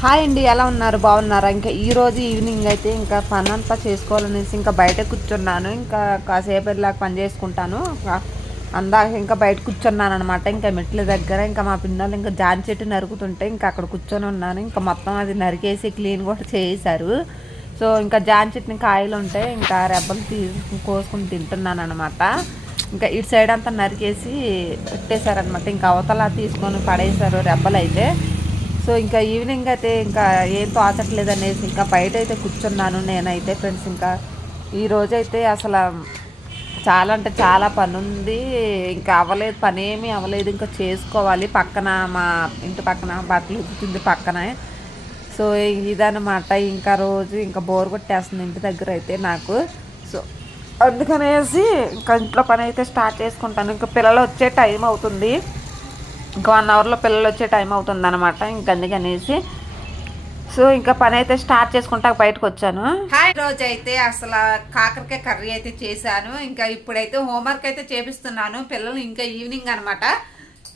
Hi అండి, ఎలా ఉన్నారు? బాగున్నారా? ఇంకా ఈరోజు ఈవినింగ్ అయితే ఇంకా పని అంతా చేసుకోవాలనేసి ఇంకా బయట కూర్చున్నాను. ఇంకా కాసేపు ఇలాగ పని చేసుకుంటాను. అందాక ఇంకా బయట కూర్చున్నాను అనమాట. ఇంకా మెట్ల దగ్గర ఇంకా మా పిల్లలు ఇంకా జాన్ చెట్టు నరుకుతుంటే ఇంకా అక్కడ కూర్చొని ఉన్నాను. ఇంకా మొత్తం అది నరికేసి క్లీన్ కూడా చేశారు. సో ఇంకా జాన్ చెట్టుని కాయలు ఉంటాయి, ఇంకా రెబ్బలు కోసుకుని తింటున్నాను అనమాట. ఇంకా ఇటు సైడ్ అంతా నరికేసి పెట్టేశారనమాట. ఇంకా అవతల తీసుకొని పడేశారు రెబ్బలు అయితే. సో ఇంకా ఈవినింగ్ అయితే ఇంకా ఏం తోచట్లేదు అనేసి ఇంకా బయట అయితే కూర్చున్నాను నేనైతే ఫ్రెండ్స్. ఇంకా ఈరోజైతే అసలు చాలా అంటే చాలా పని ఉంది. ఇంకా అవ్వలేదు, పని ఏమీ అవ్వలేదు, ఇంకా చేసుకోవాలి. పక్కన మా ఇంటి పక్కన బట్టలు ఉతుకుతుంది పక్కనే. సో ఇదనమాట. ఇంకా రోజు ఇంకా బోర్ కొట్టేస్తుంది ఇంటి దగ్గర అయితే నాకు. సో అందుకనేసి ఇంకా ఇంట్లో పని అయితే స్టార్ట్ చేసుకుంటాను. ఇంకా పిల్లలు వచ్చే టైం అవుతుంది, ఇంకా 1 అవర్లో పిల్లలు వచ్చే టైం అవుతుంది అనమాట. ఇంక అందుకనేసి సో ఇంకా పని అయితే స్టార్ట్ చేసుకుంటా బయటకు వచ్చాను. హాయ్, రోజు అయితే అసలు కాకరకాయ కర్రీ అయితే చేశాను. ఇంకా ఇప్పుడైతే హోంవర్క్ అయితే చేపిస్తున్నాను పిల్లలు. ఇంకా ఈవినింగ్ అనమాట.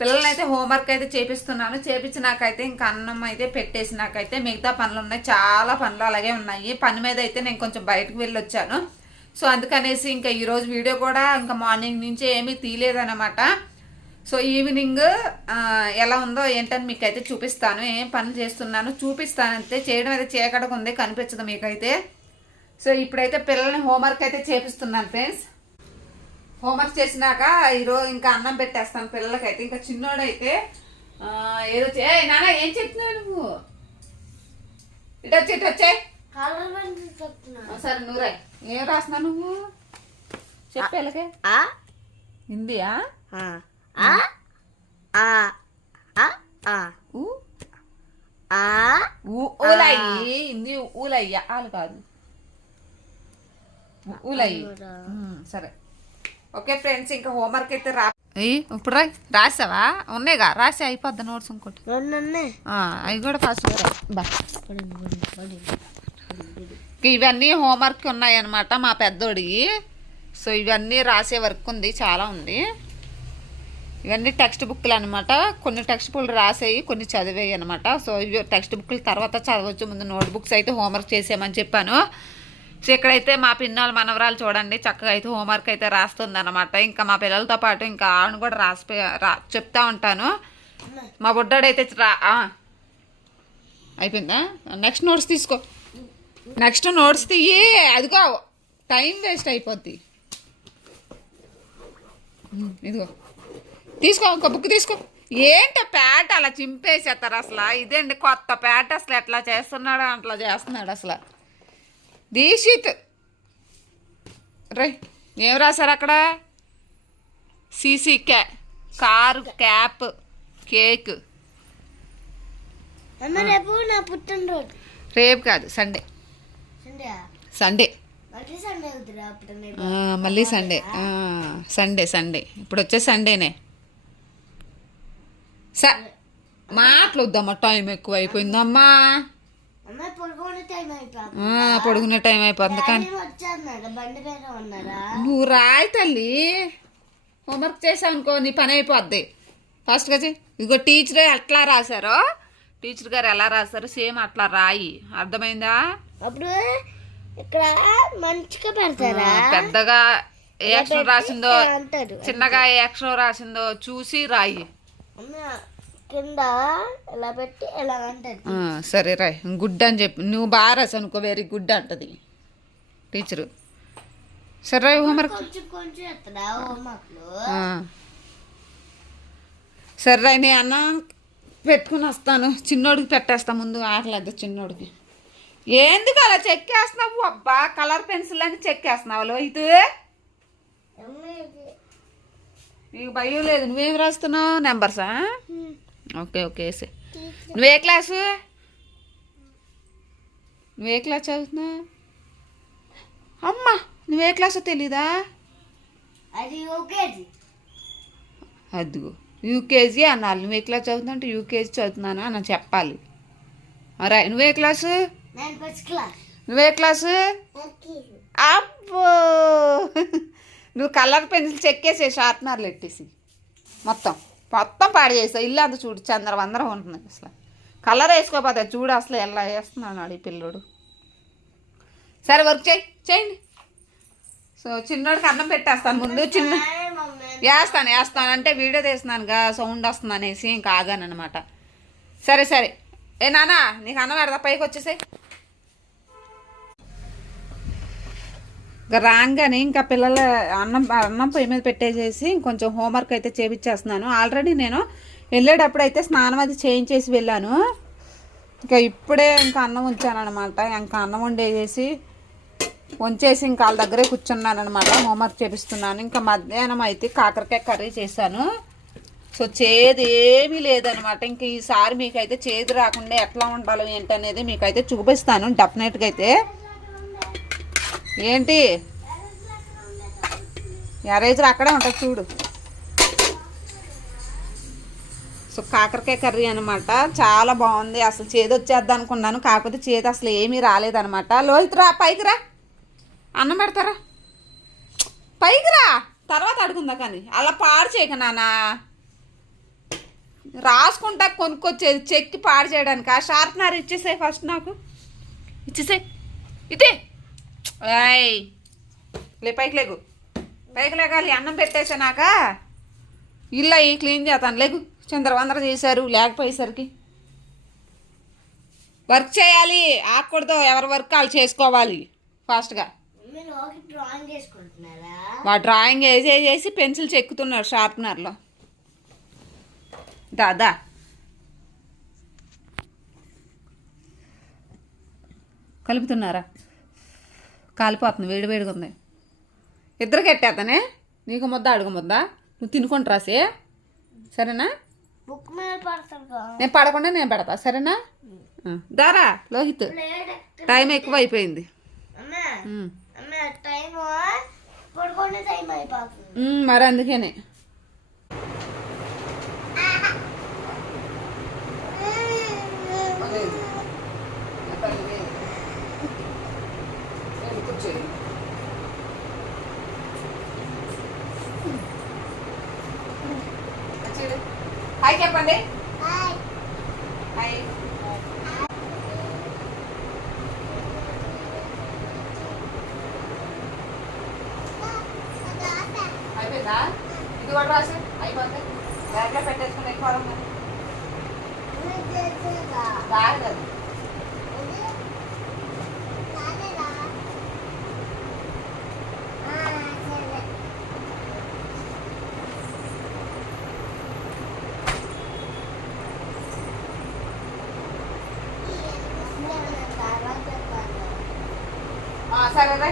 పిల్లల్ని అయితే హోంవర్క్ అయితే చేపిస్తున్నాను. చేపించినాకైతే ఇంకా అన్నం అయితే పెట్టేసినాకైతే మిగతా పనులు ఉన్నాయి, చాలా పనులు అలాగే ఉన్నాయి. పని మీద అయితే నేను కొంచెం బయటకు వెళ్ళి వచ్చాను. సో అందుకనేసి ఇంకా ఈరోజు వీడియో కూడా ఇంకా మార్నింగ్ నుంచి ఏమీ తీయలేదన్నమాట. సో ఈవినింగ్ ఎలా ఉందో ఏంటని మీకైతే చూపిస్తాను. ఏం పనులు చేస్తున్నాను చూపిస్తాను అంతే. చేయడం అయితే చీకటిగా ఉంది, కనిపించదు మీకైతే. సో ఇప్పుడైతే పిల్లల్ని హోంవర్క్ అయితే చేపిస్తున్నాను ఫ్రెండ్స్. హోంవర్క్ చేసినాక ఈరోజు ఇంకా అన్నం పెట్టేస్తాను పిల్లలకైతే. ఇంకా చిన్నోడైతే ఏదో నాన్న ఏం చెప్తున్నావు నువ్వు? ఇటు వచ్చే సరే నువ్వు రాయి. ఏం రాస్తున్నావు నువ్వు? చెప్పేళ్ళకే హిందీయా? ఊలయ్యి హిందీ ఊలయ్య ఆలు కాదు, ఊలయ్యి. సరే ఓకే ఫ్రెండ్స్, ఇంకా హోంవర్క్ అయితే ఇప్పుడు రాసావా? ఉన్నాయిగా, రాసి అయిపోద్ది నోట్స్. ఇంకోటి అవి కూడా ఫస్ట్ బా. ఇవన్నీ హోంవర్క్ ఉన్నాయి అన్నమాట మా పెద్దోడి. సో ఇవన్నీ రాసే వర్క్ ఉంది, చాలా ఉంది. ఇవన్నీ టెక్స్ట్ బుక్లు అనమాట. కొన్ని టెక్స్ట్ బుక్లు రాసేవి, కొన్ని చదివేవి అనమాట. సో ఇవి టెక్స్ట్ బుక్లు తర్వాత చదవచ్చు, ముందు నోట్ బుక్స్ అయితే హోంవర్క్ చేసేయమని చెప్పాను. సో ఇక్కడైతే మా పిన్నోళ్ళు మనవరాలు చూడండి చక్కగా అయితే హోంవర్క్ అయితే రాస్తుంది అనమాట. ఇంకా మా పిల్లలతో పాటు ఇంకా ఆవిడ కూడా చెప్తా ఉంటాను. మా బుడ్డాడైతే అయిపోయిందా? నెక్స్ట్ నోట్స్ తీసుకో, నెక్స్ట్ నోట్స్ తీయి. అదిగో టైం వేస్ట్ అయిపోద్ది. ఇదిగో తీసుకో, ఇంకో బుక్ తీసుకో. ఏంటో ప్యాట అలా చింపేసేస్తారు అసలు. ఇదేంటి కొత్త ప్యాట, అసలు ఎట్లా చేస్తున్నాడు అట్లా చేస్తున్నాడు అసలు. దీక్షిత్ రై ఏం రాశారు అక్కడ? CC car, cap, cake. రేపు కాదు, సండే. సండే మళ్ళీ సండే. సండే ఇప్పుడు వచ్చే సండేనే. మాట్లాడద్దమ్మా, టైం ఎక్కువ అయిపోయిందమ్మా. పడుకునే టైం అయిపోతుంది. కానీ నువ్వు రాయి తల్లి, హోంవర్క్ చేసావు అనుకో నీ పని అయిపోద్ది ఫాస్ట్గా. ఇదిగో టీచర్ ఎట్లా రాశారో, టీచర్ గారు ఎలా రాశారో సేమ్ అట్లా రాయి, అర్థమైందా? అప్పుడు ఇక్కడ మంచిగా పెడతారా? పెద్దగా ఏ అక్షరం రాసిందో, చిన్నగా ఏ అక్షరం రాసిందో చూసి రాయి. కింద ఎలా పెట్టి ఎలా అంటది. సరే రాయ్, గుడ్ అని చెప్పి. నువ్వు బాగా రాసి అనుకో, వెరీ గుడ్ అంటది టీచరు. సరే రాయ్ హోంవర్క్. సరే రాయ్, నేను అన్న పెట్టుకుని వస్తాను. చిన్నోడికి పెట్టేస్తా ముందు, ఆకలేదు చిన్నోడికి. ఎందుకు అలా చెక్కేస్తున్నావు? అబ్బా కలర్ పెన్సిల్ అని చెక్కేస్తున్నావు లోహిత్. నీకు భయం లేదు. నువ్వేం రాస్తున్నావు? నెంబర్సా? ఓకే ఓకే వేసే. నువ్వే క్లాసు చదువుతున్నా? అమ్మా నువ్వే క్లాసో తెలీదా? అదిగో యూకేజీ అన్నాను. నువ్వే క్లాస్ చదువుతున్నా అంటే యూకేజీ చదువుతున్నాను అని చెప్పాలి. అరే నువ్వే క్లాసు? నువ్వే క్లాసు? అబ్బో నువ్వు కలర్ పెన్సిల్ చెక్కేసే షార్ప్నర్లు ఎట్టేసి మొత్తం పాడు చేసావు. ఇల్లు అంతా చూడు చందరవందరం ఉంటుంది అసలు. కలర్ వేసుకోపోతే చూడు అసలు ఎలా వేస్తున్నాడు ఈ పిల్లోడు. సరే వర్క్ చేయండి. సో చిన్నోడికి అన్నం పెట్టేస్తాను ముందు. వేస్తాను అంటే వీడియో తీస్తున్నానుగా సౌండ్ వస్తుంది అనేసి ఇంకా ఆగాను అనమాట. సరే ఏ నాన్న నీకు అన్నం పెడతా, పైకి వచ్చేసాయి. ఇంకా రాగానే ఇంకా పిల్లల అన్నం పొయ్యి మీద పెట్టేసేసి కొంచెం హోంవర్క్ అయితే చేయించేస్తున్నాను. ఆల్రెడీ నేను వెళ్ళేటప్పుడు అయితే స్నానం అది చేయించేసి వెళ్ళాను. ఇంకా ఇప్పుడే ఇంకా అన్నం ఉంచాను అనమాట. ఇంకా అన్నం వండేసి ఇంకా వాళ్ళ దగ్గరే కూర్చున్నాను అనమాట. హోంవర్క్ చేపిస్తున్నాను. ఇంకా మధ్యాహ్నం అయితే కాకరకాయ కర్రీ చేశాను. సో చేదు ఏమీ లేదనమాట. ఇంక ఈసారి మీకైతే చేదు రాకుండా ఎట్లా ఉండాలో ఏంటనేది మీకైతే చూపిస్తాను డెఫినెట్గా అయితే. ఏంటి ఎరేజర్ అక్కడే ఉంటుంది చూడు. సో కాకరకాయ కర్రీ అనమాట, చాలా బాగుంది. అసలు చేదు వచ్చేద్దాం అనుకున్నాను, కాకపోతే చేదు అసలు ఏమీ రాలేదనమాట. లోహిత్ రా, పైకి రా, అన్నం పెడతారా, పైకి రా, తర్వాత అడుగుందా. కానీ అలా పాడు చేయక నాన్న, రాసుకుంటా కొనుక్కొచ్చేది చెక్కి పాడు చేయడానికి. ఆ షార్ప్నర్ ఇచ్చేసాయి ఫస్ట్, నాకు ఇచ్చేసాయి. ఇదే లే, పైకి లేగాలి. అన్నం పెట్టేసానాక ఇల్లు అయ్యి క్లీన్ చేస్తాను. లేకు, చంద్రవందర చేశారు లేకపోయేసరికి. వర్క్ చేయాలి, ఆకూడదు. ఎవరి వర్క్ వాళ్ళు చేసుకోవాలి ఫాస్ట్గా. వాడు డ్రాయింగ్ వేసేసి పెన్సిల్ చెక్కుతున్నాడు షార్ప్నర్లో. దాదా కలుపుతున్నారా? కాలిపోతుంది, వేడివేడిగా ఉంది. ఇద్దరికి ఎట్టేతనే, నీకు ముద్ద అడుగు ముద్ద, నువ్వు తినుకుంటు రాసే, సరేనా? నేను పడకుండా నేను పెడతా, సరేనా? దారా లోహిత్, టైం ఎక్కువ అయిపోయింది. మరి అందుకనే హాయ్ చెప్పండి. హాయ్. అయిపోయిందా? ఇది కూడా రాసి అయిపోతుంది. బ్యాగ్లో పెట్టేసుకుని ఎక్కువ రాదు. సరే రా,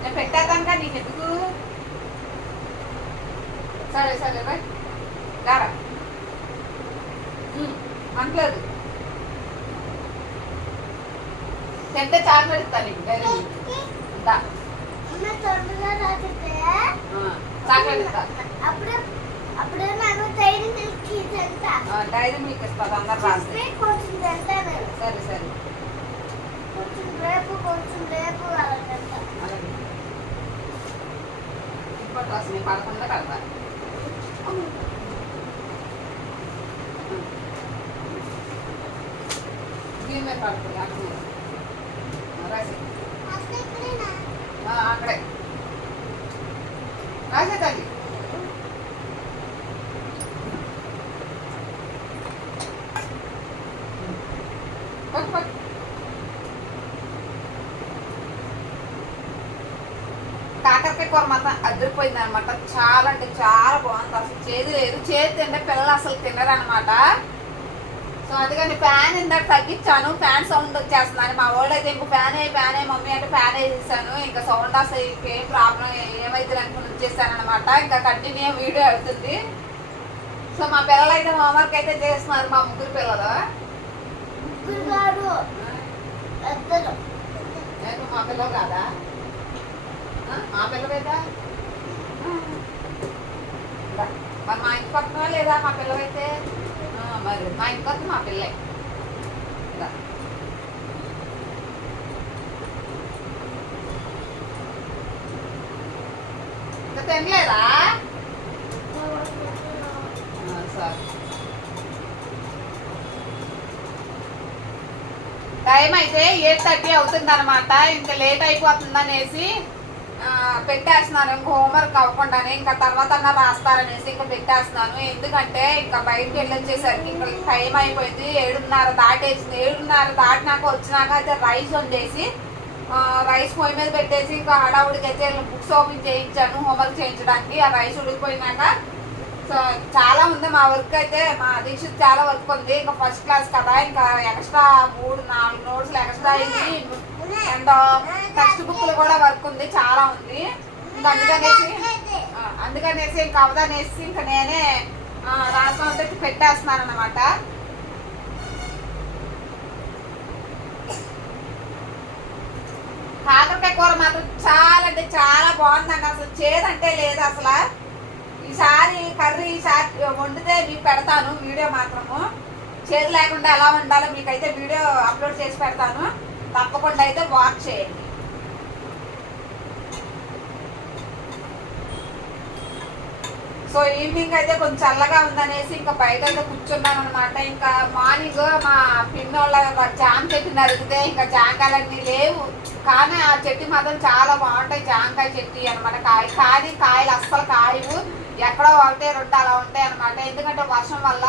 నేను పెట్టేదాకా నీకు ఎందుకు. సరే రా, రారా, అంటలేదు. తింటే చాక్లెట్ ఇస్తా నీకు, చాక్లెట్ ఇస్తా. డైరీ మిల్క్ ఇస్తుంది అందరు రాస్తే. సరే నేను పడకుండా కడతా. దీని మీద పడుతుంది అక్కడే రాసే తల్లి. కాకరకాయ కూర మాత్రం అదిరిపోయింది అనమాట. చాలా అంటే చాలా బాగుంది. అసలు చేదు లేదు. చేదు తింటే పిల్లలు అసలు తినరు అనమాట. సో అందుకని ఫ్యాన్ ఇందాక తగ్గించాను, ఫ్యాన్ సౌండ్ వచ్చేస్తున్నాను. మా వాళ్ళు అయితే ఇంకో ఫ్యాన్ అయ్యి మమ్మీ అంటే ఫ్యాన్ వేసేసాను. ఇంకా సౌండ్ అసలు ఇంకేం ప్రాబ్లం ఏమైతే అనుకుని వచ్చేసాను అనమాట. ఇంకా కంటిన్యూ వీడియో అవుతుంది. సో మా పిల్లలు అయితే హోంవర్క్ అయితే చేస్తున్నారు. మా ముగ్గురు పిల్లలు. మా పిల్లలు కాదా? మా పిల్లవైతే మరి మా ఇంటి పక్కన లేదా మా పిల్లవైతే? మరి మా ఇంటి పక్కన మా పిల్లే. ఇంకా తినలేదా? సరే టైం అయితే 8:30 అవుతుంది అనమాట. ఇంకా లేట్ అయిపోతుంది అనేసి పెట్టేస్తున్నాను. ఇంకా హోంవర్క్ అవ్వకుండానే ఇంకా తర్వాత అన్న రాస్తారనేసి ఇంకా పెట్టేస్తున్నాను. ఎందుకంటే ఇంకా బయటకు వెళ్ళొచ్చేసరికి ఇంకా టైం అయిపోయింది. 7:30 దాటేసింది. 7:30 దాటినాక వచ్చినాక అయితే రైస్ వండేసి రైస్ పొయ్యి మీద పెట్టేసి ఇంకా హడావుడికి అయితే బుక్స్ ఓపెన్ చేయించాను హోంవర్క్ చేయించడానికి. ఆ రైస్ ఉడికిపోయినాక సో చాలా ఉంది మా వర్క్ అయితే. మా దీక్షిత్ చాలా వర్క్ ఉంది. ఇంకా ఫస్ట్ క్లాస్ కదా, ఇంకా ఎక్స్ట్రా 3-4 నోట్స్లు ఎక్స్ట్రా అయింది. అండ్ టెక్స్ట్ బుక్లు కూడా వర్క్ ఉంది, చాలా ఉంది. ఇంకా అందుకనేసి ఇంకా అవదనేసి ఇంకా నేనే రాష్ట్రం పెట్టేస్తున్నాను అనమాట. కాకరకాయ కూర మాత్రం చాలా అంటే చాలా బాగుందండి. అసలు చేదంటే లేదు అసలు. ఈసారి కర్రీ ఈసారి వండితే మీకు పెడతాను వీడియో. మాత్రము చేదు లేకుండా ఎలా ఉండాలో మీకైతే వీడియో అప్లోడ్ చేసి పెడతాను. తప్పకుండా అయితే వాచ్ చేయండి. సో ఈవినింగ్ అయితే కొంచెం చల్లగా ఉందనేసి ఇంకా బయట అయితే కూర్చున్నాను అనమాట. ఇంకా మార్నింగ్ మా పిన్ని వాళ్ళ జామ చెట్టు నరికితే ఇంకా జాంకాయలన్నీ లేవు, కానీ ఆ చెట్టు మాత్రం చాలా బాగుంటాయి. జాంకాయ చెట్టు అనమాట. కానీ కాయలు అస్సలు కాయవు, ఎక్కడో 1-2 అలా ఉంటాయి అనమాట. ఎందుకంటే వర్షం వల్ల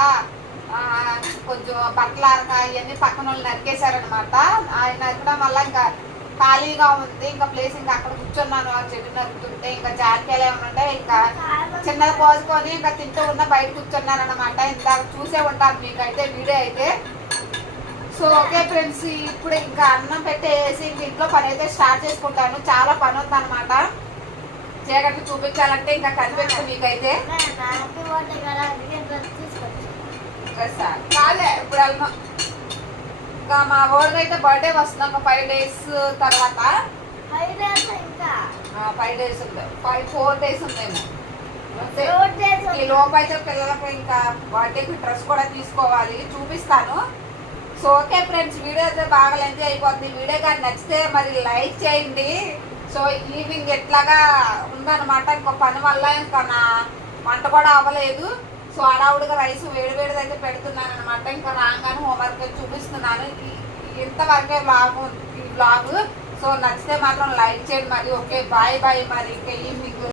కొంచెం బట్టలు ఇవన్నీ పక్కన వాళ్ళు నరికేశారనమాట. ఆయన నరకడం వల్ల ఇంకా ఖాళీగా ఉంది ఇంకా ప్లేస్. ఇంకా అక్కడ కూర్చున్నాను ఆ చెట్టు నరుకుతుంటే. ఇంకా జాంకాయలు ఏమన్నా ఇంకా చిన్నది కోసుకొని ఇంకా తింటూ ఉన్న బయట కూర్చున్నాను అనమాట. ఇందాక చూసే ఉంటాను మీకైతే వీడియో అయితే. సో ఓకే ఫ్రెండ్స్, ఇప్పుడు ఇంకా అన్నం పెట్టేసి ఇంట్లో పని అయితే స్టార్ట్ చేసుకుంటాను. చాలా పని ఉందన్నమాట. చీకట్లు చూపించాలంటే ఇంకా కనిపించదు మీకైతే. కాలే ఇప్పుడు వెళ్దాం. ఇంకా మా ఊరికి అయితే బర్త్డే వస్తుంది ఒక 5 days తర్వాత. 5 days ఉంది, 4 days ఉందేమో. ఈ లోపు అయితే పిల్లలకి ఇంకా బర్త్డేకి డ్రెస్ కూడా తీసుకోవాలి, చూపిస్తాను. సో ఓకే ఫ్రెండ్స్, వీడియో అయితే బాగా ఎంజాయ్ అయిపోతుంది. వీడియో కానీ నచ్చితే మరి లైక్ చేయండి. సో ఈవినింగ్ ఎట్లాగా ఉందన్నమాట. ఇంకో పని వల్ల ఇంకా నా వంట కూడా అవ్వలేదు. సో అడావుడిగా రైస్ వేడివేడిది అయితే పెడుతున్నాను అనమాట. ఇంకా రాగానే హోంవర్క్ చూపిస్తున్నాను. ఇంతవరకే ఈ బ్లాగ్. సో నచ్చితే మాత్రం లైక్ చేయండి మరి. Okay bye bye. మరి ఇంకా ఈవినింగ్